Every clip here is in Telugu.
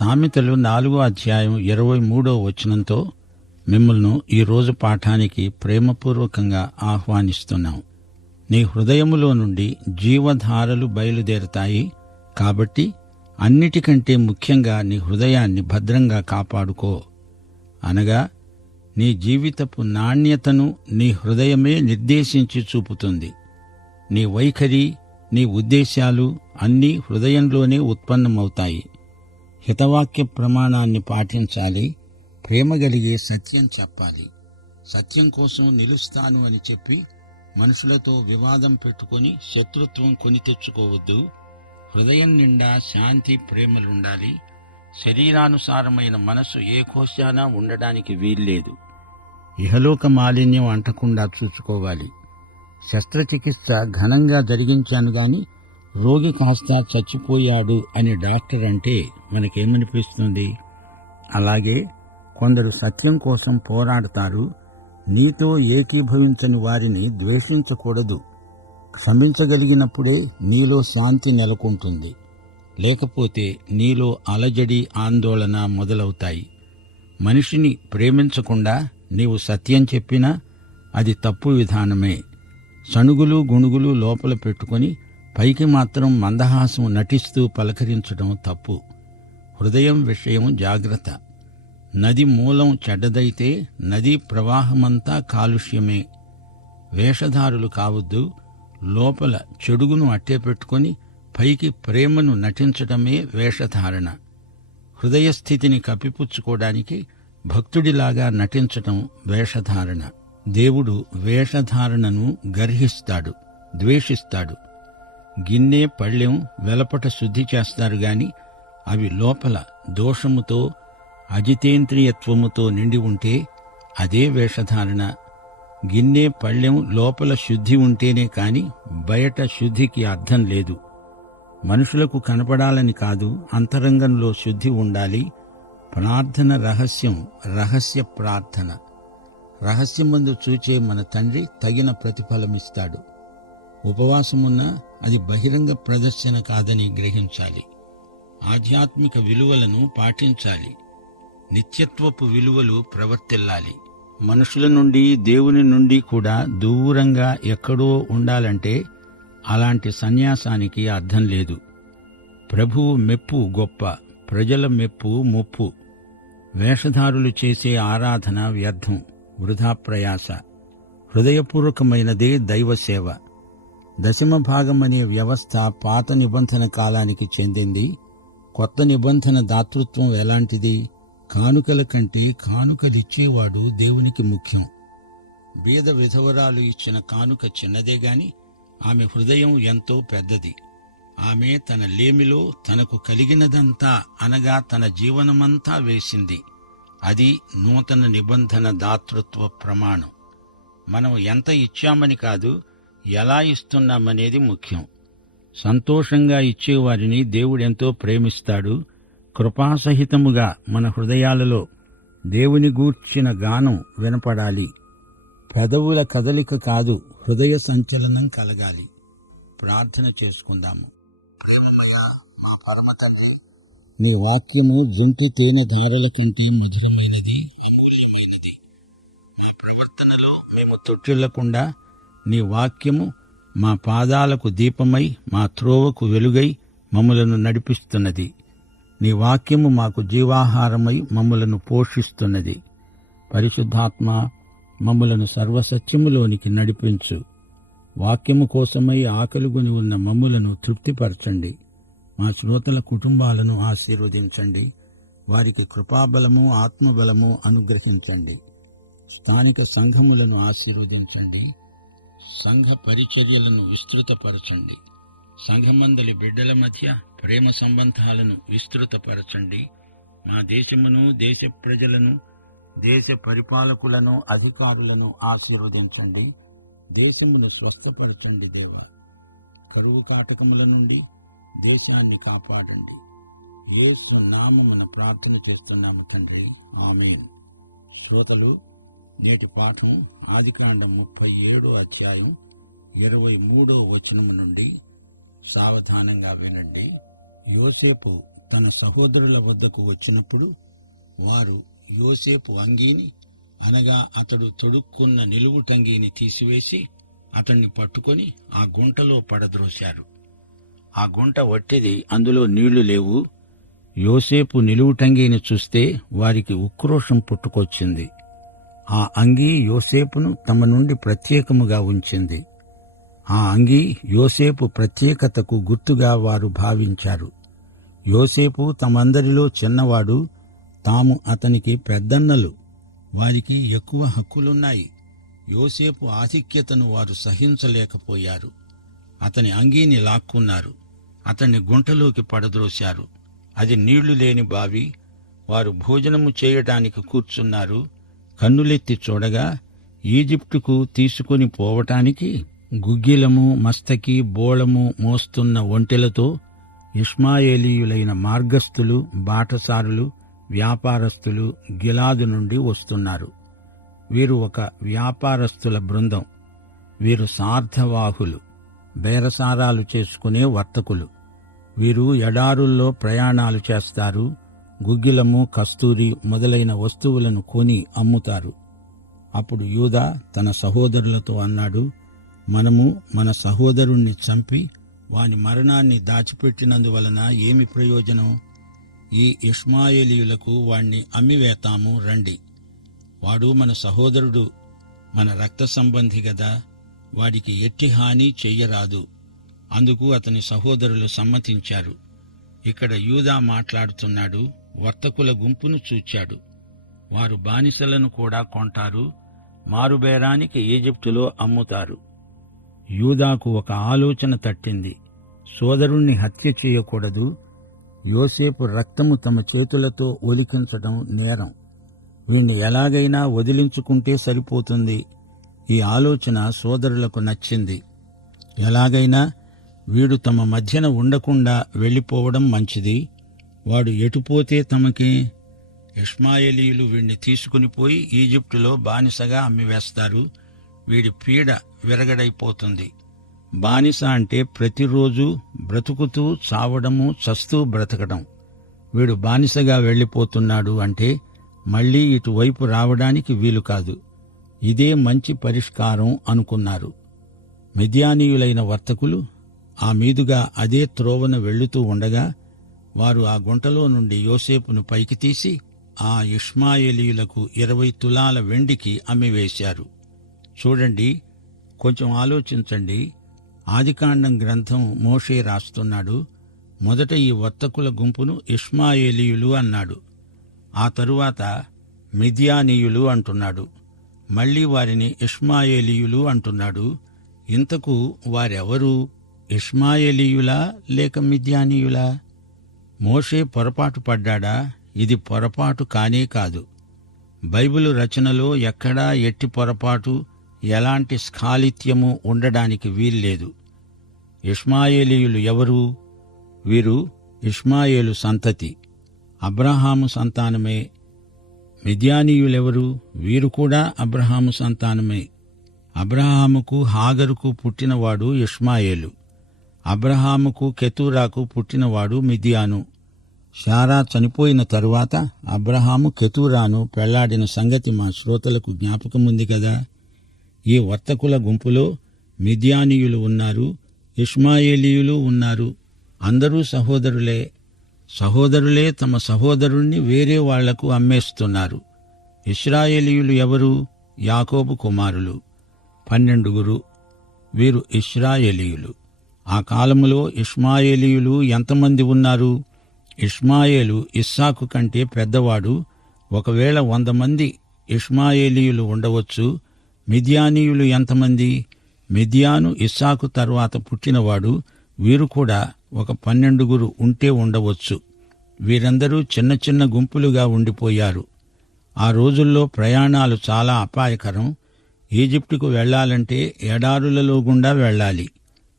సామెతలు 4:23 మిమ్మల్ని ఈరోజు పాఠానికి ప్రేమపూర్వకంగా ఆహ్వానిస్తున్నాం. నీ హృదయములో నుండి జీవధారలు బయలుదేరతాయి. కాబట్టి అన్నిటికంటే ముఖ్యంగా నీ హృదయాన్ని భద్రంగా కాపాడుకో. అనగా నీ జీవితపు నాణ్యతను నీ హృదయమే నిర్దేశించి చూపుతుంది. నీ వైఖరి, నీ ఉద్దేశాలు అన్నీ హృదయంలోనే ఉత్పన్నమవుతాయి. హితవాక్య ప్రమాణాన్ని పాటించాలి. ప్రేమ కలిగే సత్యం చెప్పాలి. సత్యం కోసం నిలుస్తాను అని చెప్పి మనుషులతో వివాదం పెట్టుకొని శత్రుత్వం కొని తెచ్చుకోవద్దు. హృదయం నిండా శాంతి, ప్రేమలుండాలి. శరీరానుసారమైన మనసు ఏ కోశాన ఉండడానికి వీల్లేదు. ఇహలోక మాలిన్యం అంటకుండా చూసుకోవాలి. శస్త్రచికిత్స ఘనంగా జరిగించాను గాని రోగి కాస్త చచ్చిపోయాడు అని డాక్టర్ అంటే మనకేమనిపిస్తుంది? అలాగే కొందరు సత్యం కోసం పోరాడతారు. నీతో ఏకీభవించని వారిని ద్వేషించకూడదు. క్షమించగలిగినప్పుడే నీలో శాంతి నెలకొంటుంది. లేకపోతే నీలో అలజడి, ఆందోళన మొదలవుతాయి. మనిషిని ప్రేమించకుండా నీవు సత్యం చెప్పినా అది తప్పు విధానమే. సణుగులు గుణుగులు లోపల పెట్టుకొని పైకి మాత్రం మందహాసం నటిస్తూ పలకరించడం తప్పు. హృదయం విషయం జాగ్రత్త. నది మూలం చెడ్డదైతే నదీ ప్రవాహమంతా కాలుష్యమే. వేషధారులు కావద్దు. లోపల చెడుగును అట్టే పెట్టుకొని పైకి ప్రేమను నటించటమే వేషధారణ. హృదయస్థితిని కప్పిపుచ్చుకోవడానికి భక్తుడిలాగా నటించటం వేషధారణ. దేవుడు వేషధారణను గర్హిస్తాడు, ద్వేషిస్తాడు. గిన్నె, పళ్ళెం వెలపట శుద్ధి చేస్తారు గాని అవి లోపల దోషముతో, అజితేంద్రియత్వముతో నిండి ఉంటే అదే వేషధారణ. గిన్నె, పళ్ళెం లోపల శుద్ధి ఉంటేనే కాని బయట శుద్ధికి అర్థం లేదు. మనుషులకు కనపడాలని కాదు, అంతరంగంలో శుద్ధి ఉండాలి. ప్రార్థన రహస్యం, రహస్య ప్రార్థన. రహస్యమందు చూచే మన తండ్రి తగిన ప్రతిఫలమిస్తాడు. ఉపవాసమున్నా అది బహిరంగ ప్రదర్శన కాదని గ్రహించాలి. ఆధ్యాత్మిక విలువలను పాటించాలి. నిత్యత్వపు విలువలు ప్రవర్తిల్లాలి. మనుషుల నుండి, దేవుని నుండి కూడా దూరంగా ఎక్కడో ఉండాలంటే అలాంటి సన్యాసానికి అర్థం లేదు. ప్రభువు మెప్పు గొప్ప, ప్రజల మెప్పు ముప్పు. వేషధారులు చేసే ఆరాధన వ్యర్థం, వృధా ప్రయాస. హృదయపూర్వకమైనదే దైవసేవ. దశమ భాగమనే వ్యవస్థ పాత నిబంధన కాలానికి చెందింది. కొత్త నిబంధన దాతృత్వం ఎలాంటిది? కానుకల కంటే కానుకలిచ్చేవాడు దేవునికి ముఖ్యం. బీద విధవరాలు ఇచ్చిన కానుక చిన్నదే గాని ఆమె హృదయం ఎంతో పెద్దది. ఆమె తన లేమిలో తనకు కలిగినదంతా, అనగా తన జీవనమంతా వేసింది. అది నూతన నిబంధన దాతృత్వ ప్రమాణం. మనం ఎంత ఇచ్చామని కాదు, ఎలా ఇస్తున్నామనేది ముఖ్యం. సంతోషంగా ఇచ్చేవారిని దేవుడెంతో ప్రేమిస్తాడు. కృపాసహితముగా మన హృదయాలలో దేవుని గూర్చిన గానం వినపడాలి. పెదవుల కదలిక కాదు, హృదయ సంచలనం కలగాలి. ప్రార్థన చేసుకుందాము. మా పరమ తండ్రి, నీ వాక్యము జుంటి తేనె ధారల కంటే మధురమైనది, అమూల్యమైనది. మా ప్రవర్తనలో మేము తొట్టిల్లకుండా నీ వాక్యము మా పాదాలకు దీపమై, మా త్రోవకు వెలుగై మమ్ములను నడిపిస్తున్నది. నీ వాక్యము మాకు జీవాహారమై మమ్ములను పోషిస్తున్నది. పరిశుద్ధాత్మ, మమ్ములను సర్వసత్యములోనికి నడిపించు. వాక్యము కోసమై ఆకలిగొని ఉన్న మమ్ములను తృప్తిపరచండి. మా శ్రోతల కుటుంబాలను ఆశీర్వదించండి. వారికి కృపాబలము, ఆత్మబలము అనుగ్రహించండి. స్థానిక సంఘములను ఆశీర్వదించండి. సంఘ పరిచర్యలను విస్తృతపరచండి. సంఘమందలి బిడ్డల మధ్య ప్రేమ సంబంధాలను విస్తృతపరచండి. మా దేశమును, దేశ ప్రజలను, దేశ పరిపాలకులను, అధికారులను ఆశీర్వదించండి. దేశమును స్వస్థపరచండి దేవా. కరువు కాటకముల నుండి దేశాన్ని కాపాడండి. యేసు నామమున ప్రార్థన చేస్తున్నాము తండ్రి, ఆమేన్. శ్రోతలు, నేటి పాఠం ఆదికాండం 37:23 నుండి. సావధానంగా వినండి. యోసేపు తన సహోదరుల వద్దకు వచ్చినప్పుడు వారు యోసేపు అంగీని, అనగా అతడు తొడుక్కున్న నిలువుటంగీని తీసివేసి అతణ్ణి పట్టుకొని ఆ గుంటలో పడద్రోశారు. ఆ గుంట వట్టిది, అందులో నీళ్లు లేవు. యోసేపు నిలువుటంగీని చూస్తే వారికి ఉక్రోషం పుట్టుకొచ్చింది. ఆ అంగీ యోసేపును తమ నుండి ప్రత్యేకముగా ఉంచింది. ఆ అంగీ యోసేపు ప్రత్యేకతకు గుర్తుగా వారు భావించారు. యోసేపు తమందరిలో చిన్నవాడు, తాము అతనికి పెద్దన్నలు, వారికి ఎక్కువ హక్కులున్నాయి. యోసేపు ఆధిక్యతను వారు సహించలేకపోయారు. అతని అంగీని లాక్కున్నారు. అతన్ని గుంటలోకి పడద్రోశారు. అది నీళ్లు లేని బావి. వారు భోజనము చేయటానికి కూర్చున్నారు. కన్నులెత్తి చూడగా ఈజిప్టుకు తీసుకుని పోవటానికి గుగ్గిలము, మస్తకి, బోళము మోస్తున్న ఒంటెలతో ఇష్మాయేలీయులైన మార్గస్థులు, బాటసారులు, వ్యాపారస్తులు గిలాదు నుండి వస్తున్నారు. వీరు ఒక వ్యాపారస్తుల బృందం. వీరు సార్థవాహులు, బేరసారాలు చేసుకునే వర్తకులు. వీరు ఎడారుల్లో ప్రయాణాలు చేస్తారు. గుగ్గిలము, కస్తూరి మొదలైన వస్తువులను కొని అమ్ముతారు. అప్పుడు యూదా తన సహోదరులతో అన్నాడు, మనము మన సహోదరుణ్ణి చంపి వాని మరణాన్ని దాచిపెట్టినందువలన ఏమి ప్రయోజనం? ఈ ఇష్మాయేలీయులకు వాణ్ణి అమ్మివేతాము రండి. వాడు మన సహోదరుడు, మన రక్త సంబంధి గదా, వాడికి ఎట్టి హాని చెయ్యరాదు. అందుకు అతని సహోదరులు సమ్మతించారు. ఇక్కడ యూదా మాట్లాడుతున్నాడు. వర్తకుల గుంపును చూచాడు. వారు బానిసలను కూడా కొంటారు, మారుబేరానికి ఈజిప్టులో అమ్ముతారు. యూదాకు ఒక ఆలోచన తట్టింది. సోదరుణ్ణి హత్య చేయకూడదు. యోసేపు రక్తము తమ చేతులతో ఒలికించడం నేరం. వీణ్ణి ఎలాగైనా వదిలించుకుంటే సరిపోతుంది. ఈ ఆలోచన సోదరులకు నచ్చింది. ఎలాగైనా వీడు తమ మధ్యన ఉండకుండా వెళ్ళిపోవడం మంచిది. వాడు ఎటుపోతే తమకి? ఇష్మాయేలీయులు వీణ్ణి తీసుకుని పోయి ఈజిప్టులో బానిసగా అమ్మివేస్తారు. వీడి పీడ విరగడైపోతుంది. బానిస అంటే ప్రతిరోజు బ్రతుకుతూ చావడము, చస్తూ బ్రతకడం. వీడు బానిసగా వెళ్ళిపోతున్నాడు అంటే మళ్లీ ఇటువైపు రావడానికి వీలు కాదు. ఇదే మంచి పరిష్కారం అనుకున్నారు. మిద్యానీయులైన వర్తకులు ఆ మీదుగా అదే త్రోవన వెళ్లుతూ ఉండగా వారు ఆ గుంటలో నుండి యోసేపును పైకి తీసి ఆ ఇష్మాయేలీయులకు 20 తులాల వెండికి అమ్మివేశారు. చూడండి, కొంచెం ఆలోచించండి. ఆదికాండం గ్రంథం మోషే రాస్తున్నాడు. మొదట ఈ వర్తకుల గుంపును ఇష్మాయేలీయులు అన్నాడు. ఆ తరువాత మిద్యానీయులు అంటున్నాడు. మళ్లీ వారిని ఇష్మాయేలీయులు అంటున్నాడు. ఇంతకు వారెవరు? ఇష్మాయేలీయులా లేక మిద్యానీయులా? మోషే పొరపాటు పడ్డాడా? ఇది పొరపాటు కానే కాదు. బైబిలు రచనలో ఎక్కడా ఎట్టి పొరపాటు, ఎలాంటి స్ఖాళిత్యము ఉండడానికి వీల్లేదు. ఇష్మాయేలీయులు ఎవరు? వీరు ఇష్మాయేలు సంతతి, అబ్రహాము సంతానమే. మిద్యానీయులెవరు? వీరు కూడా అబ్రహాము సంతానమే. అబ్రహాముకు హాగరుకు పుట్టినవాడు ఇష్మాయేలు. అబ్రహాముకు కెతూరాకు పుట్టినవాడు మిద్యాను. శారా చనిపోయిన తరువాత అబ్రహాము కెతూరాను పెళ్లాడిన సంగతి మా శ్రోతలకు జ్ఞాపకముంది కదా. ఈ వర్తకుల గుంపులో మిద్యానీయులు ఉన్నారు, ఇష్మాయేలీయులు ఉన్నారు. అందరూ సహోదరులే. సహోదరులే తమ సహోదరుణ్ణి వేరే వాళ్లకు అమ్మేస్తున్నారు. ఇశ్రాయేలీయులు ఎవరు? యాకోబు కుమారులు 12. వీరు ఇశ్రాయేలీయులు. ఆ కాలములో ఇష్మాయేలీయులు ఎంతమంది ఉన్నారు? ఇష్మాయేలు ఇస్సాకు కంటే పెద్దవాడు. ఒకవేళ 100 మంది ఇష్మాయేలీయులు ఉండవచ్చు. మిద్యానీయులు ఎంతమంది? మిద్యాను ఇస్సాకు తర్వాత పుట్టినవాడు. వీరు కూడా ఒక 12 ఉంటే ఉండవచ్చు. వీరందరూ చిన్న చిన్న గుంపులుగా ఉండిపోయారు. ఆ రోజుల్లో ప్రయాణాలు చాలా అపాయకరం. ఈజిప్టుకు వెళ్లాలంటే ఎడారులలో గుండా వెళ్లాలి.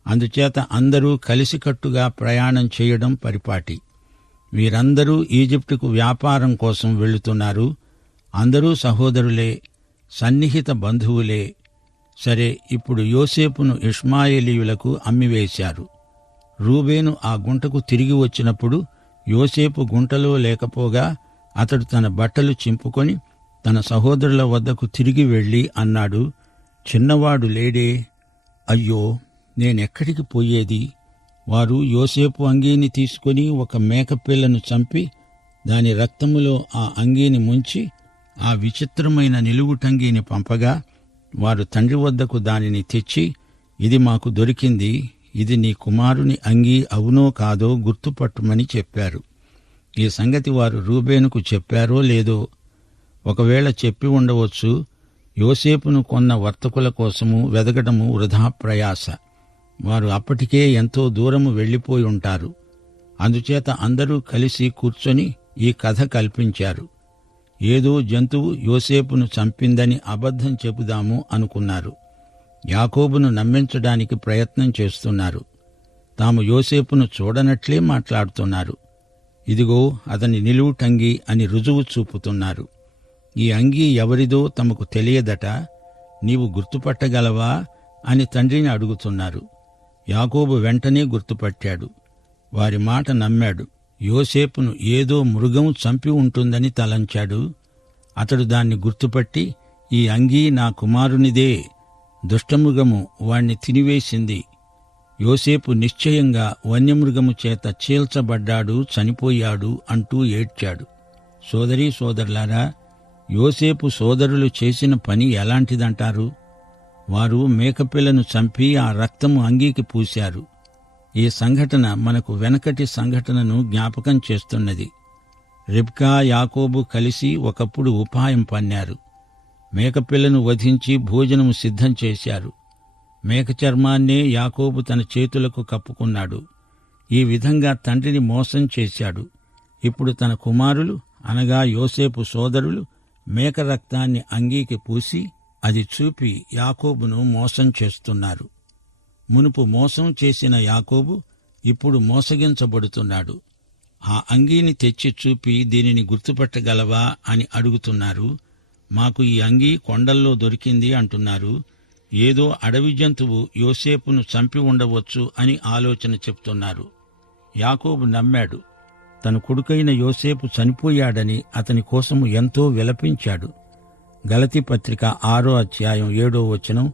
అందుచేత అందరూ కలిసికట్టుగా ప్రయాణం చేయడం పరిపాటి. వీరందరూ ఈజిప్టుకు వ్యాపారం కోసం వెళ్తున్నారు. అందరూ సహోదరులే, సన్నిహిత బంధువులే. సరే, ఇప్పుడు యోసేపును ఇష్మాయేలీయులకు అమ్మివేశారు. రూబేను ఆ గుంటకు తిరిగి వచ్చినప్పుడు యోసేపు గుంటలో లేకపోగా అతడు తన బట్టలు చింపుకొని తన సహోదరుల వద్దకు తిరిగి వెళ్ళి అన్నాడు, చిన్నవాడు లేడే? అయ్యో, నేనెక్కడికి పోయేది? వారు యోసేపు అంగీని తీసుకుని ఒక మేకపిల్లను చంపి దాని రక్తములో ఆ అంగీని ముంచి ఆ విచిత్రమైన నిలువుటంగీని పంపగా వారు తండ్రి వద్దకు దానిని తెచ్చి, ఇది మాకు దొరికింది, ఇది నీ కుమారుని అంగీ అవునో కాదో గుర్తుపట్టుమని చెప్పారు. ఈ సంగతి వారు రూబేనుకు చెప్పారో లేదో, ఒకవేళ చెప్పి ఉండవచ్చు. యోసేపును కొన్న వర్తకుల కోసము వెదకడము వృధా ప్రయాస. వారు అప్పటికే ఎంతో దూరము వెళ్లిపోయి ఉంటారు. అందుచేత అందరూ కలిసి కూర్చొని ఈ కథ కల్పించారు. ఏదో జంతువు యోసేపును చంపిందని అబద్ధం చెబుదాము అనుకున్నారు. యాకోబును నమ్మించడానికి ప్రయత్నం చేస్తున్నారు. తాము యోసేపును చూడనట్లే మాట్లాడుతున్నారు. ఇదిగో అతని నిలువుటంగి అని రుజువు చూపుతున్నారు. ఈ అంగీ ఎవరిదో తమకు తెలియదట, నీవు గుర్తుపట్టగలవా అని తండ్రిని అడుగుతున్నారు. యాకోబు వెంటనే గుర్తుపట్టాడు. వారి మాట నమ్మాడు. యోసేపును ఏదో మృగం చంపి ఉంటుందని తలంచాడు. అతడు దాన్ని గుర్తుపట్టి, ఈ అంగీ నా కుమారునిదే, దుష్టమృగము వాణ్ణి తినివేసింది. యోసేపు నిశ్చయంగా వన్యమృగము చేత చీల్చబడ్డాడు, చనిపోయాడు అంటూ ఏడ్చాడు. సోదరీ సోదరులారా, యోసేపు సోదరులు చేసిన పని ఎలాంటిదంటారు? వారు మేకపిల్లను చంపి ఆ రక్తము అంగీకి పూశారు. ఈ సంఘటన మనకు వెనకటి సంఘటనను జ్ఞాపకం చేస్తున్నది. రిబ్కా, యాకోబు కలిసి ఒకప్పుడు ఉపాయం పన్నారు. మేకపిల్లను వధించి భోజనము సిద్ధం చేశారు. మేక చర్మాన్నే యాకోబు తన చేతులకు కప్పుకున్నాడు. ఈ విధంగా తండ్రిని మోసం చేశాడు. ఇప్పుడు తన కుమారులు అనగా యోసేపు సోదరులు మేక రక్తాన్ని అంగీకి పూసి అది చూపి యాకోబును మోసం చేస్తున్నారు. మునుపు మోసం చేసిన యాకోబు ఇప్పుడు మోసగించబడుతున్నాడు. ఆ అంగీని తెచ్చి చూపి దీనిని గుర్తుపట్టగలవా అని అడుగుతున్నారు. మాకు ఈ అంగీ కొండల్లో దొరికింది అంటున్నారు. ఏదో అడవి జంతువు యోసేపును చంపి ఉండవచ్చు అని ఆలోచన చెప్తున్నారు. యాకోబు నమ్మాడు. తన కొడుకైన యోసేపు చనిపోయాడని అతని కోసము ఎంతో విలపించాడు. గలతీ పత్రిక 6వ అధ్యాయం 7వ వచనం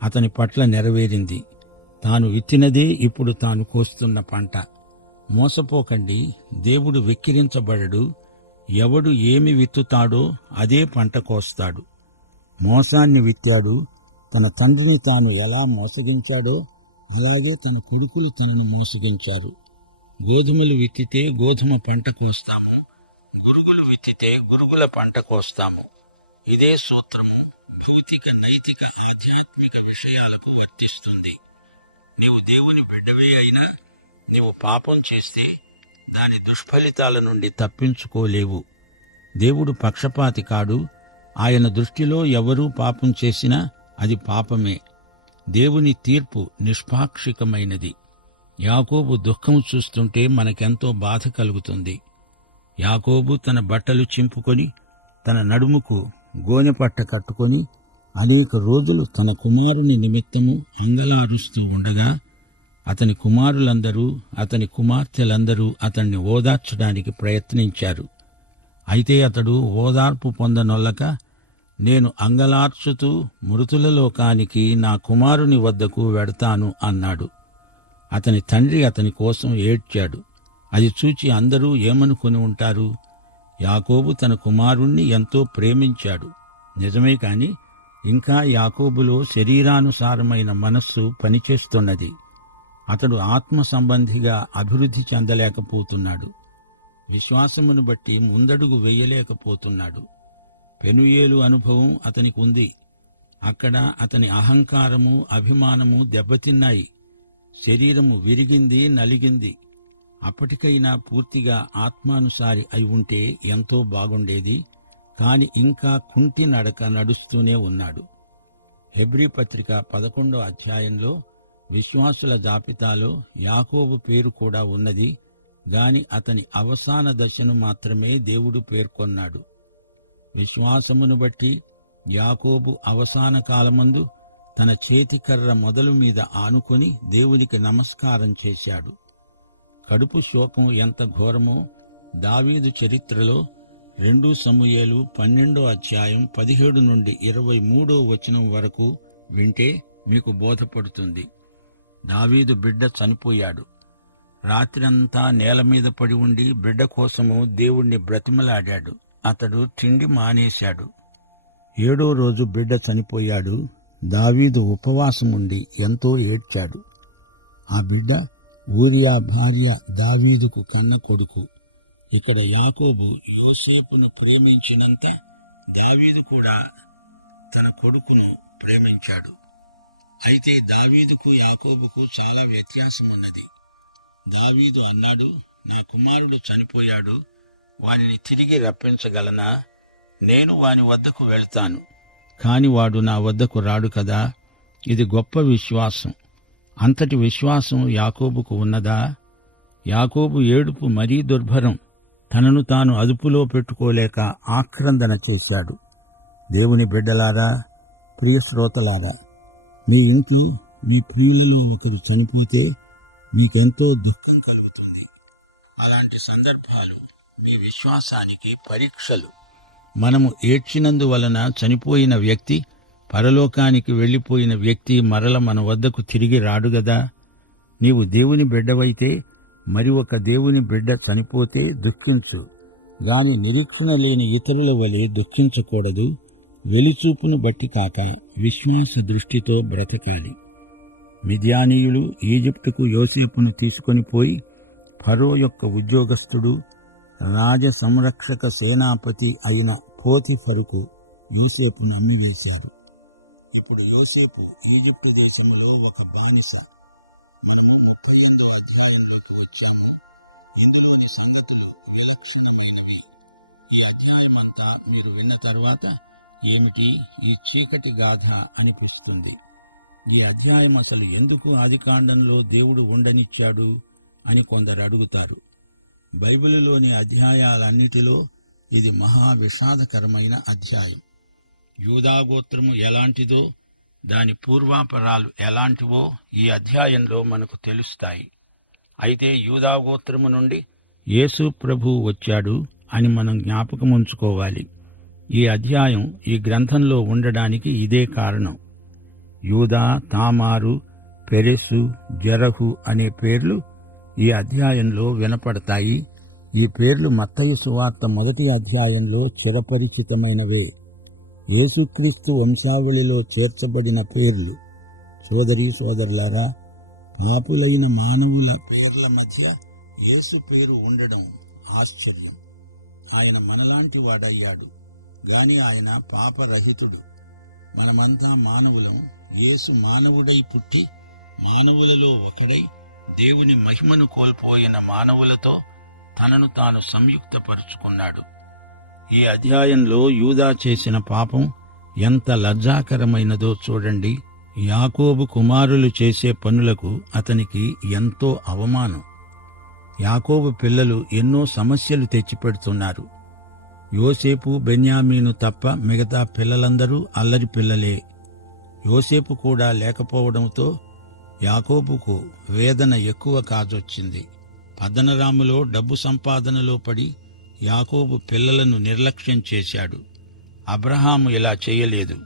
అతని పట్ల నెరవేరింది. తాను విత్తినదే ఇప్పుడు తాను కోస్తున్న పంట. మోసపోకండి, దేవుడు వెక్కిరించబడడు. ఎవడు ఏమి విత్తుతాడో అదే పంట కోస్తాడు. మోసాన్ని విత్తాడు. తన తండ్రిని తాను ఎలా మోసగించాడో అలాగే తన కొడుకులు తనను మోసగించారు. గోధుమలు విత్తితే గోధుమ పంట కోస్తాము, గురుగులు విత్తితే గురుగుల పంట కోస్తాము. ఇదే సూత్రం భౌతిక, నైతిక, ఆధ్యాత్మిక విషయాలకు వర్తిస్తుంది. నీవు దేవుని బిడ్డవే అయినా నీవు పాపం చేస్తే దాని దుష్ఫలితాల నుండి తప్పించుకోలేవు. దేవుడు పక్షపాతి కాడు. ఆయన దృష్టిలో ఎవరూ పాపం చేసినా అది పాపమే. దేవుని తీర్పు నిష్పాక్షికమైనది. యాకోబు దుఃఖం చూస్తుంటే మనకెంతో బాధ కలుగుతుంది. యాకోబు తన బట్టలు చింపుకొని తన నడుముకు గోనెపట్ట కట్టుకొని అనేక రోజులు తన కుమారుని నిమిత్తము అంగలారుస్తూ ఉండగా అతని కుమారులందరూ అతని కుమార్తెలందరూ అతన్ని ఓదార్చడానికి ప్రయత్నించారు. అయితే అతడు ఓదార్పు పొందనొల్లక, నేను అంగలార్చుతూ మృతుల లోకానికి నా కుమారుని వద్దకు వెడతాను అన్నాడు. అతని తండ్రి అతని కోసం ఏడ్చాడు. అది చూచి అందరూ ఏమనుకొని ఉంటారు? యాకోబు తన కుమారుణ్ణి ఎంతో ప్రేమించాడు. నిజమే కాని ఇంకా యాకోబులో శరీరానుసారమైన మనస్సు పనిచేస్తున్నది. అతడు ఆత్మ సంబంధిగా అభివృద్ధి చెందలేకపోతున్నాడు. విశ్వాసమును బట్టి ముందడుగు వెయ్యలేకపోతున్నాడు. పెనుయేలు అనుభవం అతనికి ఉంది. అక్కడ అతని అహంకారము, అభిమానము దెబ్బతిన్నాయి. శరీరము విరిగింది, నలిగింది. అప్పటికైనా పూర్తిగా ఆత్మానుసారి అయి ఉంటే ఎంతో బాగుండేది. కాని ఇంకా కుంటి నడక నడుస్తూనే ఉన్నాడు. హెబ్రీ పత్రిక 11వ అధ్యాయంలో విశ్వాసుల జాబితాలో యాకోబు పేరు కూడా ఉన్నది. గాని అతని అవసాన దశను మాత్రమే దేవుడు పేర్కొన్నాడు. విశ్వాసమును బట్టి యాకోబు అవసాన కాలమందు తన చేతికర్ర మొదలు మీద ఆనుకొని దేవునికి నమస్కారం చేశాడు. కడుపు శోకం ఎంత ఘోరమో దావీదు చరిత్రలో 2 సమూయేలు 12 నుండి 23 వరకు వింటే మీకు బోధపడుతుంది. దావీదు బిడ్డ చనిపోయాడు. రాత్రంతా నేల మీద పడి ఉండి బిడ్డ కోసము దేవుణ్ణి బ్రతిమలాడాడు. అతడు తిండి మానేశాడు. 7వ రోజు బిడ్డ చనిపోయాడు. దావీదు ఉపవాసముండి ఎంతో ఏడ్చాడు. ఆ బిడ్డ ఊరియా భార్య దావీదుకు కన్న కొడుకు. ఇక్కడ యాకోబు యోసేపును ప్రేమించినంత దావీదు కూడా తన కొడుకును ప్రేమించాడు. అయితే దావీదుకు యాకోబుకు చాలా వ్యత్యాసమున్నది. దావీదు అన్నాడు, నా కుమారుడు చనిపోయాడు, వానిని తిరిగి రప్పించగలనా? నేను వాని వద్దకు వెళ్తాను, కాని వాడు నా వద్దకు రాడు కదా. ఇది గొప్ప విశ్వాసం. అంతటి విశ్వాసం యాకోబుకు ఉన్నదా? యాకోబు ఏడుపు మరీ దుర్భరం. తనను తాను అదుపులో పెట్టుకోలేక ఆక్రందన చేశాడు. దేవుని బిడ్డలారా, ప్రియ శ్రోతలారా, మీ ఇంటి మీ ప్రియులలో ఒకరు చనిపోతే మీకెంతో దుఃఖం కలుగుతుంది. అలాంటి సందర్భాలు మీ విశ్వాసానికి పరీక్షలు. మనము ఏడ్చినందువలన చనిపోయిన వ్యక్తి, పరలోకానికి వెళ్లిపోయిన వ్యక్తి మరల మన వద్దకు తిరిగి రాడుగదా. నీవు దేవుని బిడ్డవైతే మరి ఒక దేవుని బిడ్డ చనిపోతే దుఃఖించు, గాని నిరీక్షణ లేని ఇతరుల వలె దుఃఖించకూడదు. వెలిచూపును బట్టి కాక విశ్వాస దృష్టితో బ్రతకాలి. మిద్యానీయులు ఈజిప్టుకు యోసేపును తీసుకొని పోయి ఫరో యొక్క ఉద్యోగస్తుడు, రాజ సంరక్షక సేనాపతి అయిన పోతిఫరుకు యోసేపును అమ్మివేశారు. ఇప్పుడు యోసేపు ఈజిప్టు దేశంలో ఒక బానిస. ఇందులోని సంగతులు విలక్షణమైనవి. ఈ అధ్యాయమంతా మీరు విన్న తర్వాత ఏమిటి ఈ చీకటి గాథ అనిపిస్తుంది. ఈ అధ్యాయం అసలు ఎందుకు ఆదికాండంలో దేవుడు ఉండనిచ్చాడు అని కొందరు అడుగుతారు. బైబిలులోని అధ్యాయాలన్నిటిలో ఇది మహా విషాదకరమైన అధ్యాయం. యూదాగోత్రము ఎలాంటిదో, దాని పూర్వాపరాలు ఎలాంటివో ఈ అధ్యాయంలో మనకు తెలుస్తాయి. అయితే యూదాగోత్రము నుండి యేసు ప్రభువు వచ్చాడు అని మనం జ్ఞాపకముంచుకోవాలి. ఈ అధ్యాయం ఈ గ్రంథంలో ఉండడానికి ఇదే కారణం. యూదా, తామారు, పెరెసు, జెరహు అనే పేర్లు ఈ అధ్యాయంలో వినపడతాయి. ఈ పేర్లు మత్తయి సువార్త 1వ అధ్యాయంలో చిరపరిచితమైనవే. యేసుక్రీస్తు వంశావళిలో చేర్చబడిన పేర్లు. సోదరీ సోదరులారా, పాపులైన మానవుల పేర్ల మధ్య యేసు పేరు ఉండడం ఆశ్చర్యం. ఆయన మనలాంటి వాడయ్యాడు, గాని ఆయన పాపరహితుడు. మనమంతా మానవులం. యేసు మానవుడై పుట్టి మానవులలో ఒకడై దేవుని మహిమను కోల్పోయిన మానవులతో తనను తాను సంయుక్తపరుచుకున్నాడు. ఈ అధ్యాయంలో యూదా చేసిన పాపం ఎంత లజ్జాకరమైనదో చూడండి. యాకోబు కుమారులు చేసే పనులకు అతనికి ఎంతో అవమానం. యాకోబు పిల్లలు ఎన్నో సమస్యలు తెచ్చిపెడుతున్నారు. యోసేపు, బెన్యామీను తప్ప మిగతా పిల్లలందరూ అల్లరి పిల్లలే. యోసేపు కూడా లేకపోవడంతో యాకోబుకు వేదన ఎక్కువ కాజొచ్చింది. పద్దనరాములో డబ్బు సంపాదనలో పడి యాకోబు పిల్లలను నిర్లక్ష్యం చేశాడు. అబ్రహాము ఇలా చేయలేదు.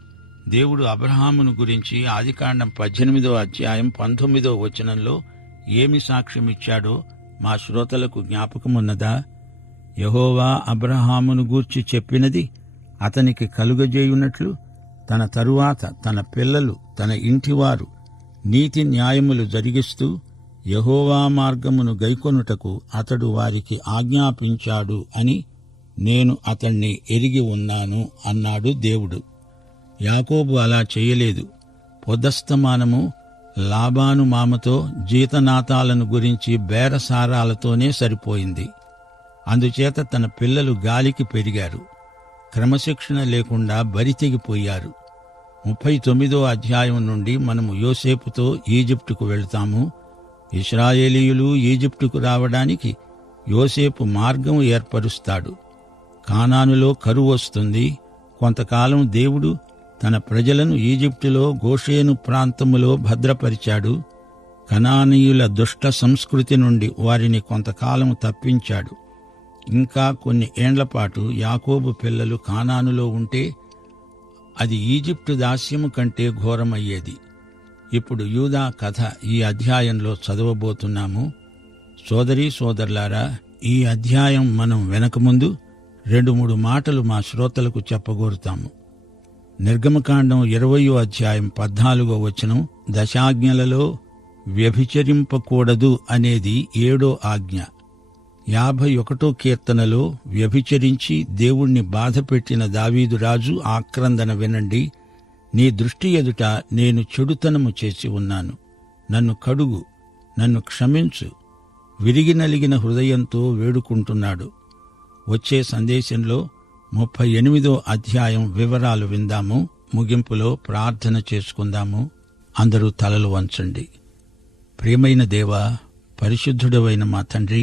దేవుడు అబ్రహామును గురించి ఆదికాండం 18వ అధ్యాయం 19వ వచనంలో ఏమి సాక్ష్యమిచ్చాడో మా శ్రోతలకు జ్ఞాపకమున్నదా? యెహోవా అబ్రహామును గూర్చి చెప్పినది అతనికి కలుగజేయునట్లు తన తరువాత తన పిల్లలు, తన ఇంటివారు నీతి న్యాయములు జరిగిస్తూ యెహోవా మార్గమును గైకొనుటకు అతడు వారికి ఆజ్ఞాపించాడు అని నేను అతణ్ణి ఎరిగి ఉన్నాను అన్నాడు దేవుడు. యాకోబు అలా చేయలేదు. పొద్దస్తమానము లాబాను మామతో జీతనాతాలను గురించి బేరసారాలతోనే సరిపోయింది. అందుచేత తన పిల్లలు గాలికి పెరిగారు. క్రమశిక్షణ లేకుండా బరితెగిపోయారు. 39వ అధ్యాయం నుండి మనము యోసేపుతో ఈజిప్టుకు వెళ్తాము. ఇశ్రాయేలీయులు ఈజిప్టుకు రావడానికి యోసేపు మార్గం ఏర్పరుస్తాడు. కానానులో కరువు వస్తుంది. కొంతకాలం దేవుడు తన ప్రజలను ఈజిప్టులో గోషేను ప్రాంతములో భద్రపరిచాడు. కనానీయుల దుష్ట సంస్కృతి నుండి వారిని కొంతకాలం తప్పించాడు. ఇంకా కొన్ని ఏండ్లపాటు యాకోబు పిల్లలు కానానులో ఉంటే అది ఈజిప్టు దాస్యము కంటే ఘోరమయ్యేది. ఇప్పుడు యూదా కథ ఈ అధ్యాయంలో చదవబోతున్నాము. సోదరీ సోదరులారా, ఈ అధ్యాయం మనం వెనకముందు 2-3 మాటలు మా శ్రోతలకు చెప్పగోరుతాము. నిర్గమకాండం 20వ అధ్యాయం 14వ వచనం, దశాజ్ఞలలో వ్యభిచరింపకూడదు అనేది 7వ ఆజ్ఞ. 51వ కీర్తనలో వ్యభిచరించి దేవుణ్ణి బాధపెట్టిన దావీదు రాజు ఆక్రందన వినండి. నీ దృష్టి ఎదుట నేను చెడుతనము చేసి ఉన్నాను, నన్ను కడుగు, నన్ను క్షమించు. విరిగి నలిగిన హృదయంతో వేడుకుంటున్నాడు. వచ్చే సందేశంలో 38వ అధ్యాయం వివరాలు విందాము. ముగింపులో ప్రార్థన చేసుకుందాము. అందరూ తలలు వంచండి. ప్రియమైన దేవా, పరిశుద్ధుడవైన మా తండ్రి,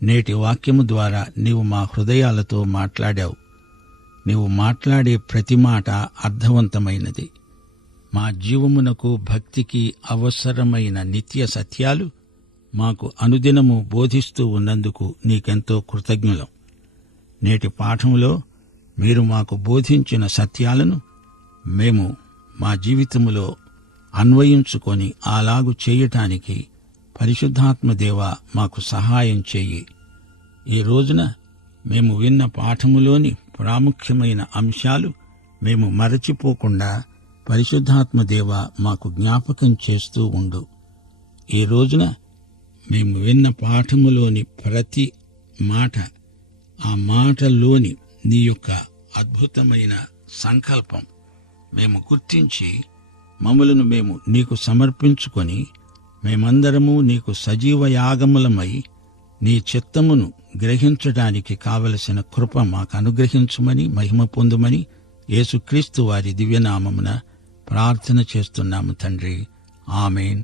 నేటి వాక్యము ద్వారా నీవు మా హృదయాలతో మాట్లాడావు. నీవు మాట్లాడే ప్రతి మాట అర్థవంతమైనది. మా జీవమునకు భక్తికి అవసరమైన నిత్య సత్యాలు మాకు అనుదినము బోధిస్తూ ఉన్నందుకు నీకెంతో కృతజ్ఞులం. నేటి పాఠంలో మీరు మాకు బోధించిన సత్యాలను మేము మా జీవితములో అన్వయించుకొని అలాగు చేయటానికి పరిశుద్ధాత్మదేవ మాకు సహాయం చెయ్యి. ఈ రోజున మేము విన్న పాఠములోని ప్రాముఖ్యమైన అంశాలు మేము మరచిపోకుండా పరిశుద్ధాత్మదేవ మాకు జ్ఞాపకం చేస్తూ ఉండు. ఈ రోజున మేము విన్న పాఠములోని ప్రతి మాట, ఆ మాటలోని నీ యొక్క అద్భుతమైన సంకల్పం మేము గుర్తించి మమ్మలను మేము నీకు సమర్పించుకొని మేమందరము నీకు సజీవ యాగములమై నీ చిత్తమును గ్రహించడానికి కావలసిన కృప మాకు అనుగ్రహించమని, మహిమ పొందుమని యేసుక్రీస్తు వారి దివ్యనామమున ప్రార్థన చేస్తున్నాము తండ్రి. ఆమేన్.